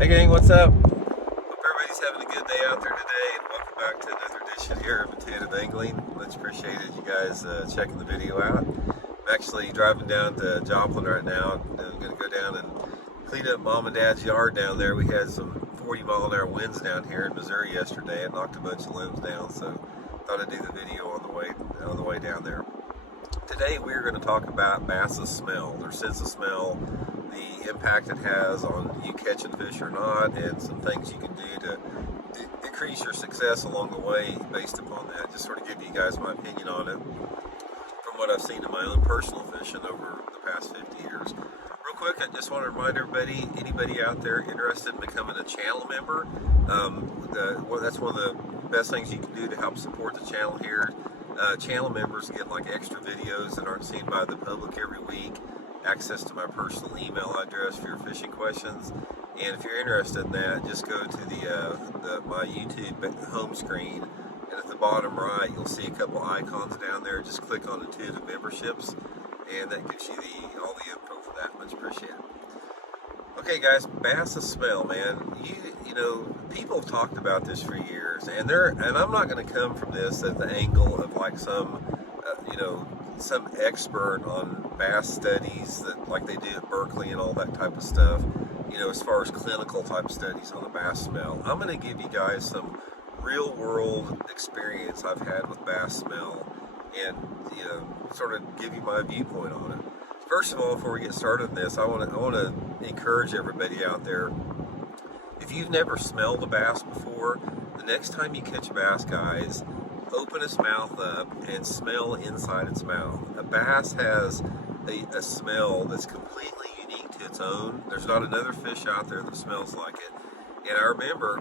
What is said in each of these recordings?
Hey gang, what's up? Hope everybody's having a good day out there today, and welcome back to another edition here of Intuitive Angling. Much appreciated you guys checking the video out. I'm actually driving down to Joplin right now. I'm going to go down and clean up Mom and Dad's yard down there. We had some 40-mile-an-hour winds down here in Missouri yesterday. It knocked a bunch of limbs down, so thought I'd do the video on the way down there. Today we're going to talk about bass's smell, their sense of smell, the impact it has on you catching fish or not, and some things you can do to increase your success along the way based upon that. Just sort of give you guys my opinion on it from what I've seen in my own personal fishing over the past 50 years. Real quick, I just want to remind everybody, anybody out there interested in becoming a channel member, that's one of the best things you can do to help support the channel here. Channel members get like extra videos that aren't seen by the public every week, access to my personal email address for your fishing questions, and if you're interested in that, just go to my YouTube home screen, and at the bottom right you'll see a couple icons down there. Just click on Intuitive Memberships, and that gives you all the info for that. Much appreciated. Okay guys, bass's smell, man. You know, people have talked about this for years, and I'm not going to come from this at the angle of like some expert on bass studies that like they do at Berkeley and all that type of stuff, as far as clinical type studies on the bass smell. I'm going to give you guys some real world experience I've had with bass smell, and sort of give you my viewpoint on it. First of all, before we get started on this, I want to encourage everybody out there. If you've never smelled a bass before, the next time you catch a bass, guys, open its mouth up and smell inside its mouth. A bass has a smell that's completely unique to its own. There's not another fish out there that smells like it. And I remember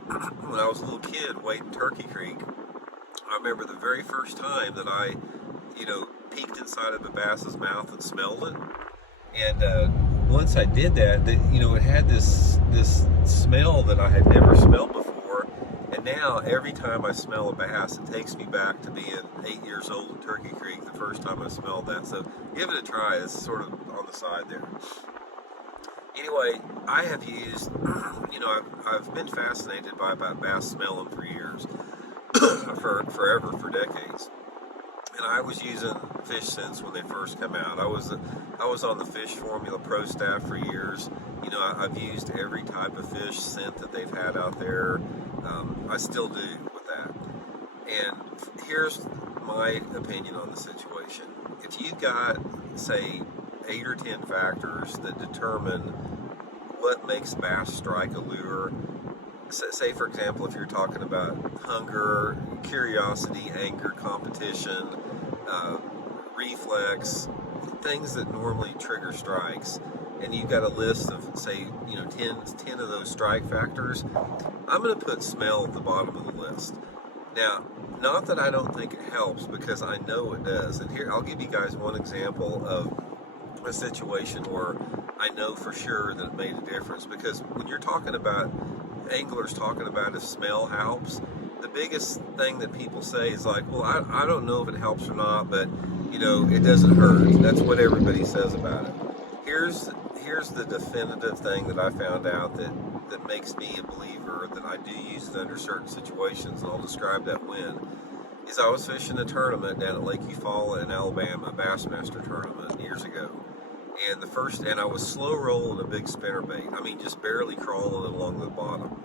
when I was a little kid wading Turkey Creek, I remember the very first time that I, peeked inside of a bass's mouth and smelled it. And once I did that, it had this smell that I had never smelled before. And now every time I smell a bass, it takes me back to being 8 years old at Turkey Creek the first time I smelled that. So give it a try. It's sort of on the side there. Anyway, I have used, I've been fascinated by bass smelling for years, forever, for decades. And I was using fish scents when they first come out. I was on the Fish Formula Pro staff for years. I've used every type of fish scent that they've had out there. I still do with that. And here's my opinion on the situation. If you've got, say, 8 or 10 factors that determine what makes bass strike a lure, say for example, if you're talking about hunger, curiosity, anger, competition, reflex, things that normally trigger strikes, and you've got a list of, say, 10 of those strike factors, I'm going to put smell at the bottom of the list. Now, not that I don't think it helps, because I know it does. And here, I'll give you guys one example of a situation where I know for sure that it made a difference. Because when you're talking about, anglers talking about if smell helps, the biggest thing that people say is like, well, I don't know if it helps or not, but, it doesn't hurt. That's what everybody says about it. Here's the definitive thing that I found out that makes me a believer that I do use it under certain situations, and I'll describe that when. Is I was fishing a tournament down at Lake Eufaula in Alabama, a Bassmaster tournament years ago. And I was slow rolling a big spinnerbait. I mean, just barely crawling along the bottom.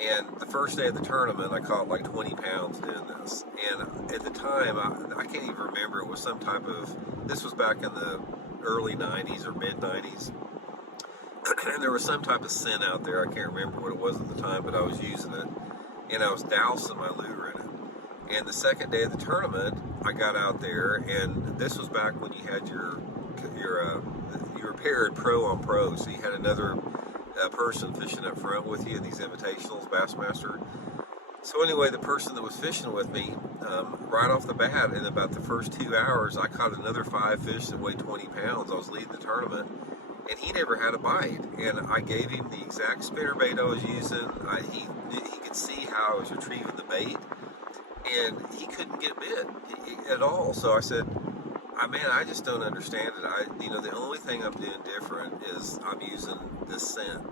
And the first day of the tournament, I caught like 20 pounds doing this. And at the time, I can't even remember, it was some type of, this was back in the early 90s or mid 90s. And there was some type of scent out there. I can't remember what it was at the time, but I was using it. And I was dousing my lure in it. And the second day of the tournament, I got out there, and this was back when you had you were paired pro on pro, so you had another person fishing up front with you in these invitationals, Bassmaster. So anyway, the person that was fishing with me, right off the bat, in about the first 2 hours, I caught another 5 fish that weighed 20 pounds. I was leading the tournament, and he never had a bite. And I gave him the exact spinnerbait I was using. He could see how I was retrieving the bait, and he couldn't get bit at all. So I said, I just don't understand it. The only thing I'm doing different is I'm using this scent.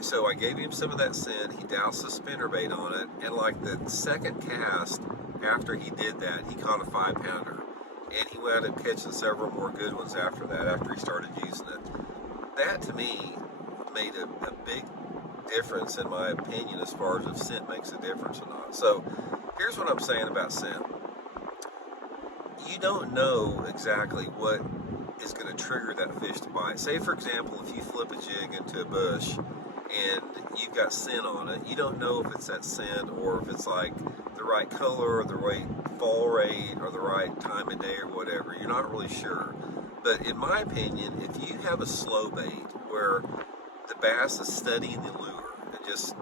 So I gave him some of that scent. He doused the spinnerbait on it, and like the second cast after he did that, he caught a 5-pounder, and he wound up catching several more good ones after that. After he started using it, that to me made a big difference in my opinion as far as if scent makes a difference or not. So here's what I'm saying about scent. You don't know exactly what is going to trigger that fish to bite. Say, for example, if you flip a jig into a bush and you've got scent on it, you don't know if it's that scent or if it's like the right color or the right fall rate or the right time of day or whatever. You're not really sure. But in my opinion, if you have a slow bait where the bass is studying the lure and just,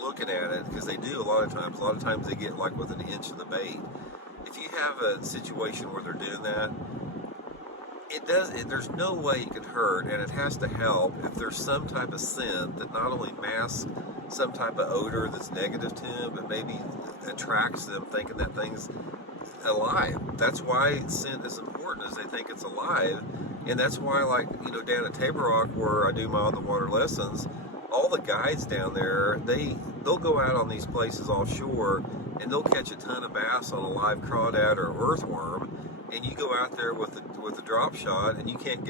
looking at it, because they do a lot of times they get like within an inch of the bait. If you have a situation where they're doing that, there's no way it could hurt, and it has to help if there's some type of scent that not only masks some type of odor that's negative to them, but maybe attracts them thinking that thing's alive. That's why scent is important, is they think it's alive. And that's why, like, down at Table Rock where I do my on the water lessons, all the guides down there, they'll go out on these places offshore and they'll catch a ton of bass on a live crawdad or earthworm, and you go out there with a drop shot and you can't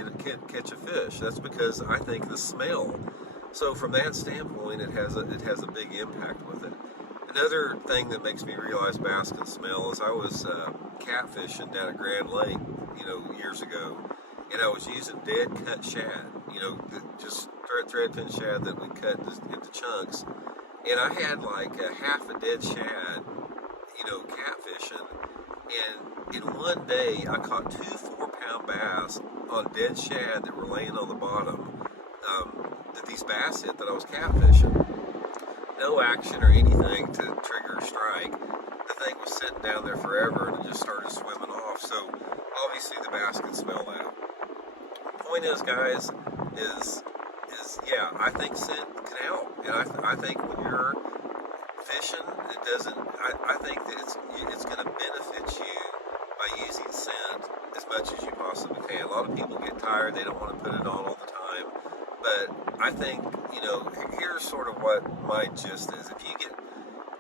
catch a fish. That's because I think the smell. So from that standpoint, it has a big impact with it. Another thing that makes me realize bass can smell is I was catfishing down at Grand Lake, years ago, and I was using dead cut shad, just thread pin shad that we cut into chunks, and I had like a half a dead shad, catfishing, and in one day I caught 2 4-pound bass on dead shad that were laying on the bottom, that these bass hit that I was catfishing. No action or anything to trigger a strike. The thing was sitting down there forever and it just started swimming off. So obviously the bass can smell that. The point is, guys, is yeah, I think scent can help, and I think when you're fishing, it doesn't. I think that it's going to benefit you by using scent as much as you possibly can. A lot of people get tired; they don't want to put it on all the time. But I think, here's sort of what my gist is. If you get,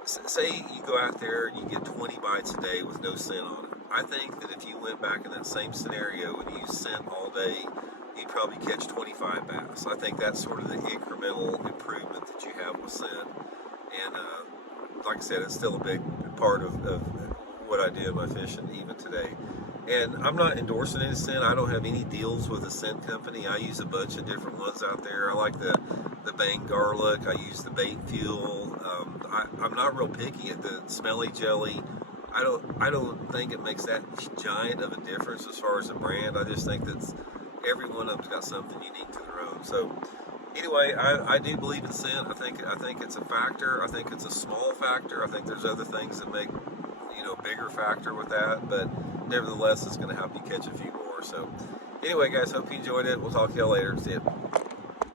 say you go out there and you get 20 bites a day with no scent on it, I think that if you went back in that same scenario and used scent all day, you'd probably catch 25 bass. I think that's sort of the incremental improvement that you have with scent. And like I said, it's still a big part of what I do in my fishing even today. And I'm not endorsing any scent. I don't have any deals with a scent company. I use a bunch of different ones out there. I like the Bang Garlic. I use the Bait Fuel. I'm not real picky at the Smelly Jelly. I don't think it makes that giant of a difference as far as a brand. I just think that every one of them's got something unique to their own. So anyway, I do believe in scent. I think it's a factor. I think it's a small factor. I think there's other things that make bigger factor with that, but nevertheless, it's going to help you catch a few more. So anyway, guys, hope you enjoyed it. We'll talk to y'all later. See ya.